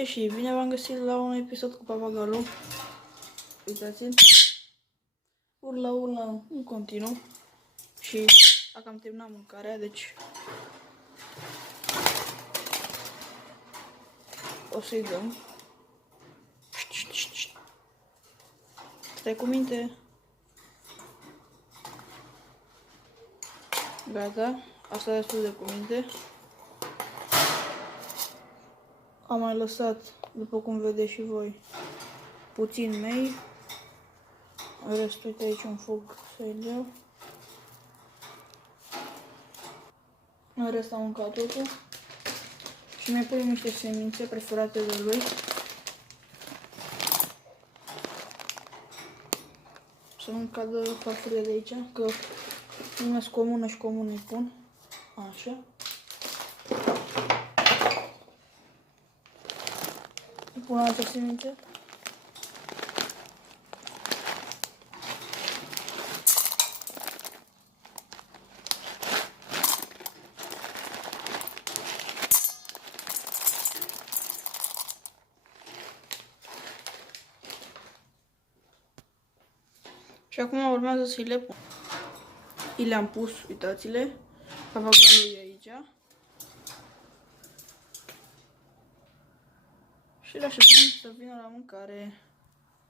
tuturor și bine v-am găsit la un episod cu papagalul. Uitați-l. Urlă în continuu. Și a cam terminat mâncarea, deci o să-i dăm. Stai cu minte. Gata, asta e destul de cu minte. Am mai lăsat, după cum vedeți și voi, puțin mei. În rest, uite aici un foc să-i dau. În rest am mâncat totul. Și mai punem niște semințe preferate de lui. Să nu cadă farfuria de aici, că nu sunt comună și comună îi pun. Așa. Îi pun alte semințe. Și acum urmează să-i le pun. I le-am pus, uitați-le. Papagalul e aici. Și le așteptăm să vină la mâncare.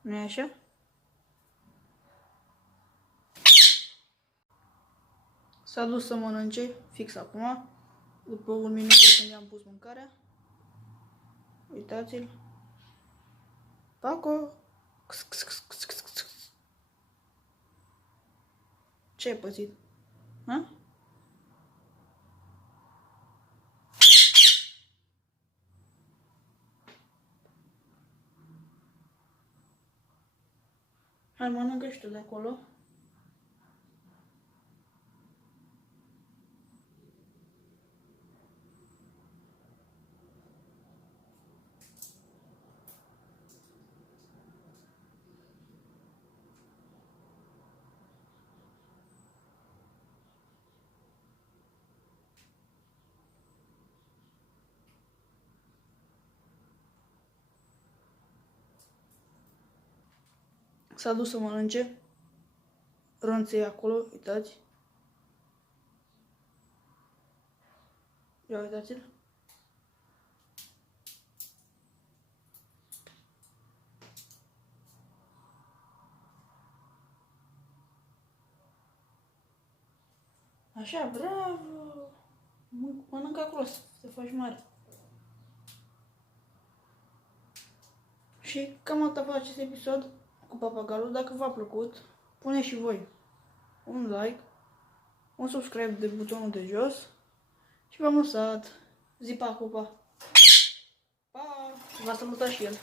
Nu-i așa? S-a dus să mănânce fix acum. După un minut de când i-am pus mâncarea. Uitați-l. Paco! Ce ai pățit? Ha? Hai, mănâncă și tu de acolo. S-a dus să mănânce. Ronțe acolo, uitați. Ia uitați-l. Așa, bravo! Mănâncă acolo, să te faci mare. Și cam atât a fost acest episod cu papagalul. Dacă v-a plăcut, puneți și voi un like, un subscribe de butonul de jos și v-am lăsat. Zi pa, pupa! Pa! V-a salutat și el.